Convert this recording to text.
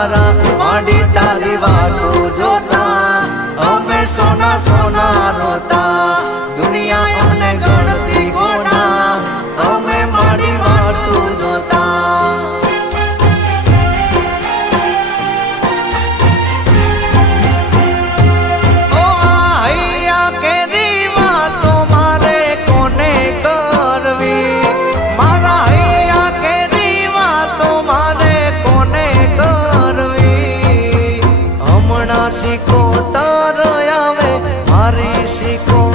તારા માડી તારી વાતો જોતા અમે સોના સોના રોતા દુનિયા અમને ગણતી ગોડા અમે માડી વાતો જોતા ઓ હૈયા કેરી વાતો મારે કોને કરવી મારા હૈયા કેરી વાતો મારે કોને કરવી હમણાં શીખો તાર આવે મારી શીખો